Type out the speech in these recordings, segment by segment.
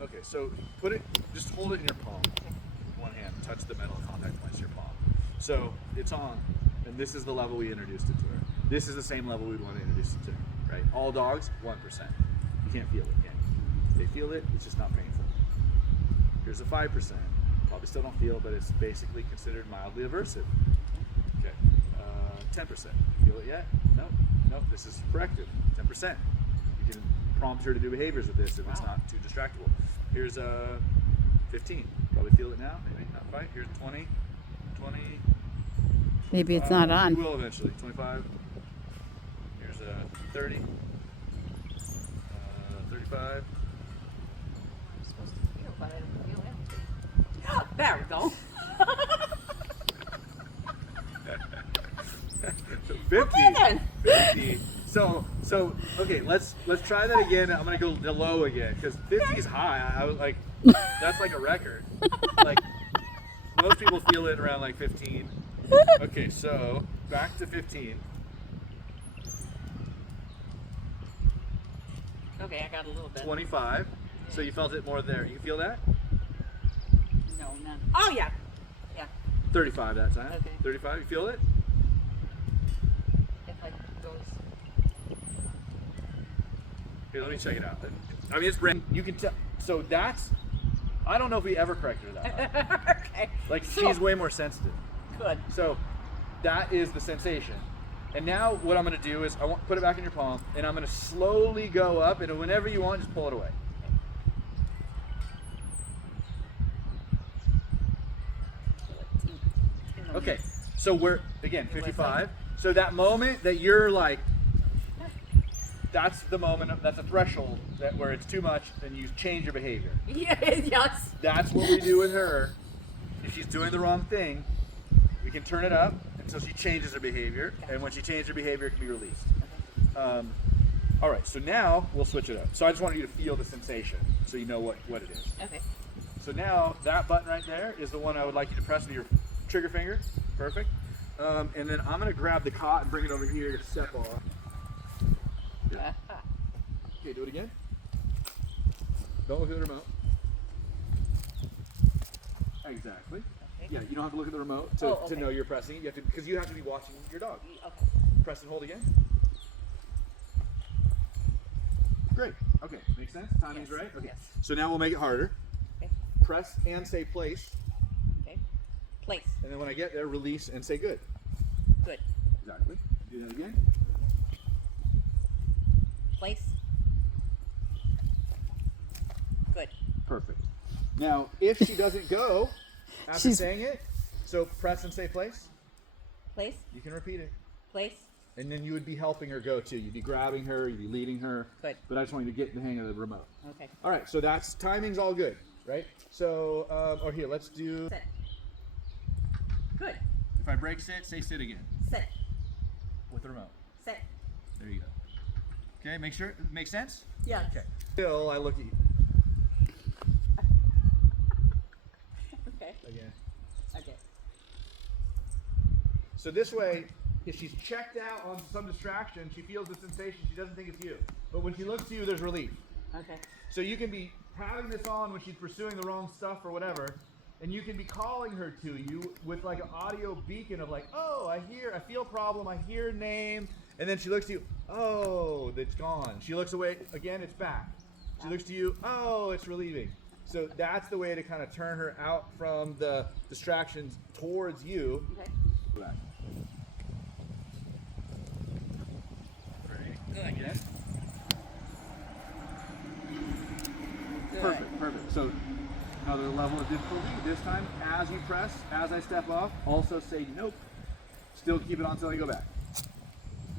Okay, so just hold it in your palm. One hand, touch the metal contact points to your palm. So it's on, and this is the level we introduced it to her. This is the same level we'd want to introduce it to, right? All dogs, 1%. You can't feel it, can you? They feel it, it's just not painful. Here's a 5%. Probably still don't feel, but it's basically considered mildly aversive. Okay, 10%. Feel it yet? Nope, this is corrective, 10%. You can prompt her to do behaviors with this if it's not too distractible. Here's 15. Probably feel it now, maybe not quite. Here's 20. Maybe it's not on. You will eventually. 25. Here's 30. 35. I'm supposed to feel, but I don't feel it. There we go. 50. 50. So okay, let's try that again. I'm gonna go to low again because 50 is high. I was like, that's like a record. Like most people feel it around like 15. Okay, so back to 15. Okay, I got a little bit. 25. So you felt it more there. You feel that? No, none. Oh yeah. 35 that time. Okay. 35. You feel it? It like goes. Here, let me check it out. I mean, it's brand. You can tell. So that's. I don't know if we ever corrected her that much. Okay. Like So- she's way more sensitive. Good. So that is the sensation. And now what I'm going to do is I want put it back in your palm, and I'm going to slowly go up, and whenever you want, just pull it away. Okay. So we're again 55. So that moment that you're like, that's the moment. That's a threshold where it's too much, and you change your behavior. Yes. That's what we do with her. If she's doing the wrong thing, we can turn it up until she changes her behavior, and when she changes her behavior, it can be released. All right, so now we'll switch it up. So I just wanted you to feel the sensation so you know what it is. Okay. So now that button right there is the one I would like you to press with your trigger finger. Perfect. And then I'm going to grab the cot and bring it over here to step off. Yeah. Okay, do it again. Don't look at the remote. Exactly. Okay. Yeah, you don't have to look at the remote to know you're pressing it. You have to, because you have to be watching your dog. Okay. Press and hold again. Great. Okay, makes sense? Timing's Yes. right? Okay. Yes. So now we'll make it harder. Okay. Press and say place. Okay. Place. And then when I get there, release and say good. Good. Exactly. Do that again. Place. Good. Perfect. Now, if she doesn't go after She's- saying it, so press and say place, Place. you can repeat it. Place. And then you would be helping her go too. You'd be grabbing her, you'd be leading her. Good. But I just want you to get the hang of the remote. Okay. All right, so that's timing's all good, right? So, or here, let's do. Sit. Good. If I break sit, say sit again Sit. with the remote. Sit. There you go. Okay, make sure it makes sense. Yeah. Okay. Still, I look at you Okay. again. Okay. So this way, if she's checked out on some distraction, she feels the sensation. She doesn't think it's you. But when she looks to you, there's relief. Okay. So you can be having this on when she's pursuing the wrong stuff or whatever, and you can be calling her to you with like an audio beacon of like, oh, I feel problem, I hear name, and then she looks to you, oh, it's gone. She looks away, again, it's back. She looks to you, oh, it's relieving. So that's the way to kind of turn her out from the distractions towards you. Okay. Back. Ready? Good. Again. Good. Perfect. So another level of difficulty. This time, as you press, as I step off, also say nope. Still keep it on until I go back.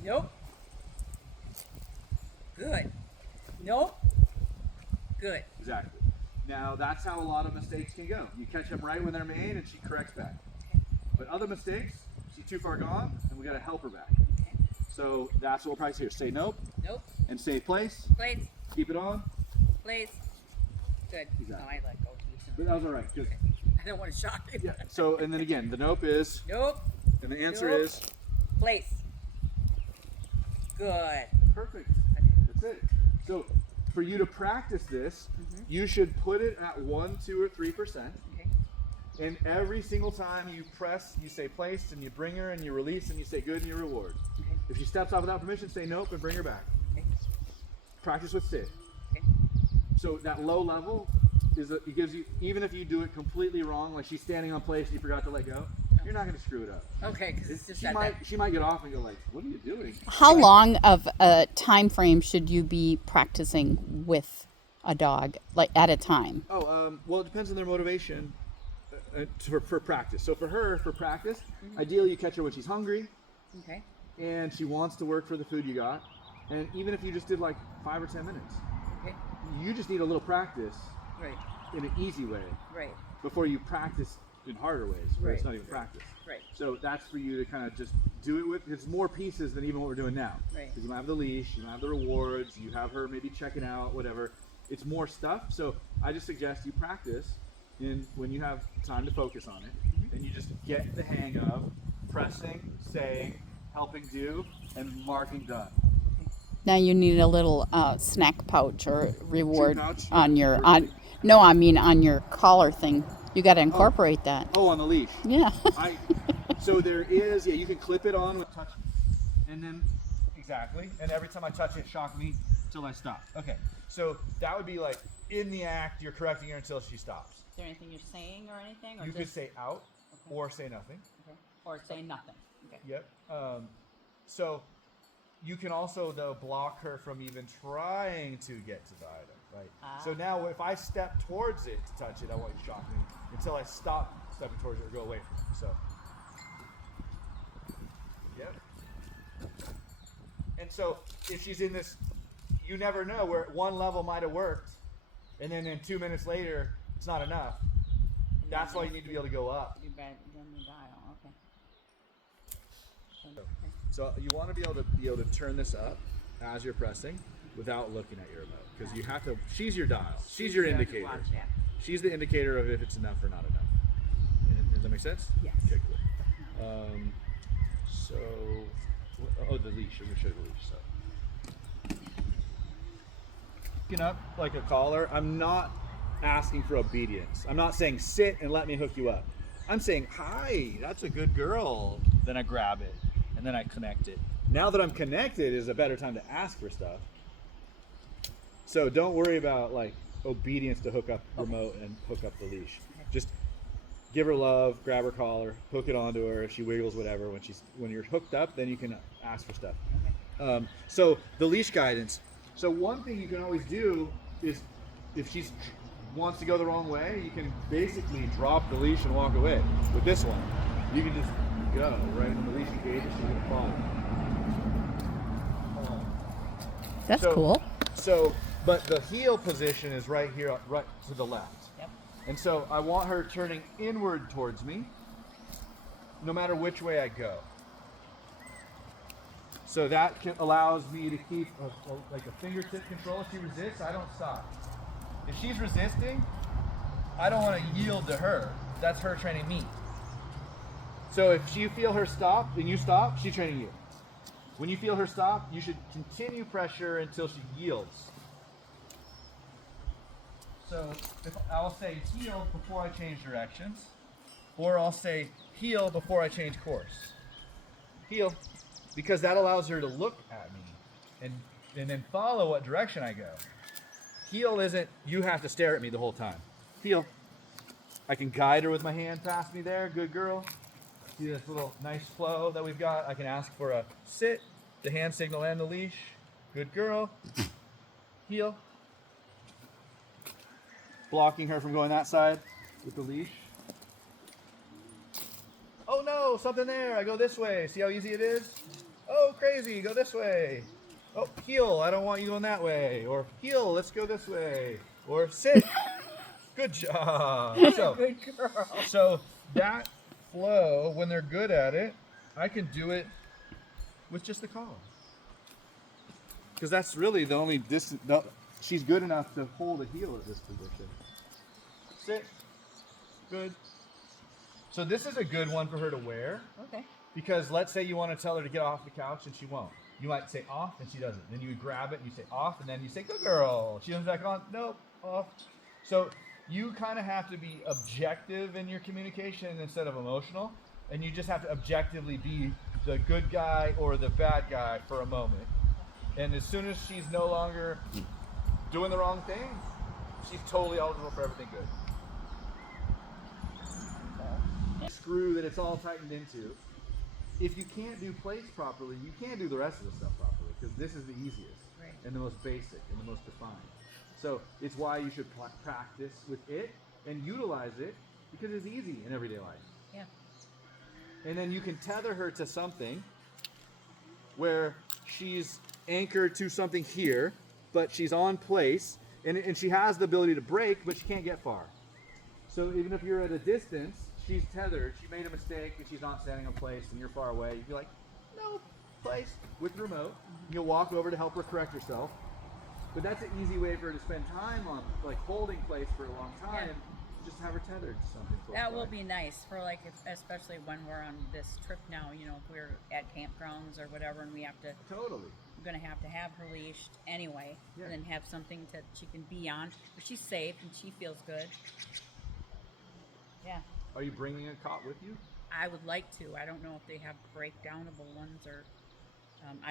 Nope. Good. Nope. Good. Exactly. Now that's how a lot of mistakes can go. You catch them right when they're made and she corrects back. But other mistakes, she's too far gone and we gotta help her back. So that's what we'll practice here. Say nope Nope. and say place. Place. Keep it on. Place. Good. Exactly. No, I let go too But soon. that was all right. Just, I don't want to shock you. yeah. So and then again, the nope is, Nope. and the answer Nope. is Place. Good. perfect. That's it. So for you to practice this, you should put it at 1, 2, or 3%. Okay. And every single time you press, you say placed, and you bring her, and you release, and you say good, and you reward. Okay. If she steps off without permission, say nope, and bring her back. Okay. Practice with sit. Okay. So that low level it gives you, even if you do it completely wrong, like she's standing on place and you forgot to let go, you're not going to screw it up. Okay, because it's just She might get off and go like, what are you doing? How long of a time frame should you be practicing with a dog, like at a time? Oh, well, it depends on their motivation for practice. So for her, for practice, ideally you catch her when she's hungry Okay. and she wants to work for the food you got. And even if you just did like 5 or 10 minutes, Okay. you just need a little practice Right. in an easy way Right. before you practice in harder ways where it's Right. not even practice. Right. So that's for you to kind of just do it with. It's more pieces than even what we're doing now. Right. Because you might have the leash, you might have the rewards, you have her maybe checking out, whatever. It's more stuff. So I just suggest you practice when you have time to focus on it, and you just get the hang of pressing, saying, helping do, and marking done. Now you need a little snack pouch or reward pouch? on your Or- on your collar thing. You got to incorporate that. Oh, on the leash. Yeah. So there is, you can clip it on with touch, and then exactly, and every time I touch it, shock me till I stop. Okay, so that would be like in the act, you're correcting her until she stops. Is there anything you're saying or anything, or You could say out or say nothing. or say nothing? Okay. Yep. So you can also though block her from even trying to get to the item, right? So now if I step towards it to touch it, I want you to shock me until I stop stepping towards it or go away from it. So. Yep. And so if she's in this, you never know where one level might have worked, and then 2 minutes later it's not enough. That's why you need to be able to go up. You bet. Then you dial. Okay. So you want to be able to turn this up as you're pressing without looking at your remote, because you have to. She's your dial. She's your indicator. Watch, yeah. She's the indicator of if it's enough or not enough. Does that make sense? Yes. Okay, cool. So, the leash. I'm gonna show you the leash. So, picking up like a collar. I'm not asking for obedience. I'm not saying sit and let me hook you up. I'm saying, hi, that's a good girl. Then I grab it and then I connect it. Now that I'm connected is a better time to ask for stuff. So don't worry about like obedience to hook up remote and hook up the leash. Just give her love, grab her collar, hook it onto her. If she wiggles, whatever. When you're hooked up, then you can ask for stuff. So the leash guidance. So one thing you can always do is if she wants to go the wrong way, you can basically drop the leash and walk away. With this one, you can just go right when the leash engages, she's gonna follow. That's So- cool. So, but the heel position is right here, right to the left. Yep. And so I want her turning inward towards me, no matter which way I go. So that allows me to keep like a fingertip control. If she resists, I don't stop. If she's resisting, I don't want to yield to her. That's her training me. So if you feel her stop and you stop, she's training you. When you feel her stop, you should continue pressure until she yields. So if I'll say heel before I change directions, or I'll say heel before I change course. Heel, because that allows her to look at me and then follow what direction I go. Heel isn't, you have to stare at me the whole time. Heel, I can guide her with my hand past me there, good girl. See this little nice flow that we've got? I can ask for a sit, the hand signal and the leash. Good girl. Heel. Blocking her from going that side with the leash. Oh no, something there. I go this way. See how easy it is? Oh, crazy. Go this way. Oh, heel. I don't want you going that way. Or heel. Let's go this way. Or sit. Good job. Good girl. So that flow, when they're good at it, I can do it with just the collar. Because that's really the only distance. She's good enough to hold a heel at this position. Sit. Good. So this is a good one for her to wear. Okay. Because let's say you want to tell her to get off the couch and she won't. You might say off, and she doesn't. Then you grab it, and you say off, and then you say good girl. She comes back on. Nope, off. So you kind of have to be objective in your communication instead of emotional, and you just have to objectively be the good guy or the bad guy for a moment. And as soon as she's no longer doing the wrong thing, she's totally eligible for everything good. Screw that it's all tightened into. If you can't do plates properly, you can't do the rest of the stuff properly, because this is the easiest Right. and the most basic and the most defined. So it's why you should practice with it and utilize it, because it's easy in everyday life. Yeah. And then you can tether her to something where she's anchored to something here, but she's on place, and she has the ability to break, but she can't get far. So even if you're at a distance, she's tethered, she made a mistake, and she's not standing in place, and you're far away, you'd be like, no, place, with the remote. You'll walk over to help her correct herself. But that's an easy way for her to spend time on, like, holding place for a long time. Yeah. Just have her tethered to something close That by. will be nice for like, especially when we're on this trip now. You know, if we're at campgrounds or whatever, and we have to, Totally. we're gonna have to have her leashed anyway, Yeah. and then have something that she can be on, but she's safe and she feels good. Yeah, Are you bringing a cot with you? I would like to. I don't know if they have breakdownable ones or.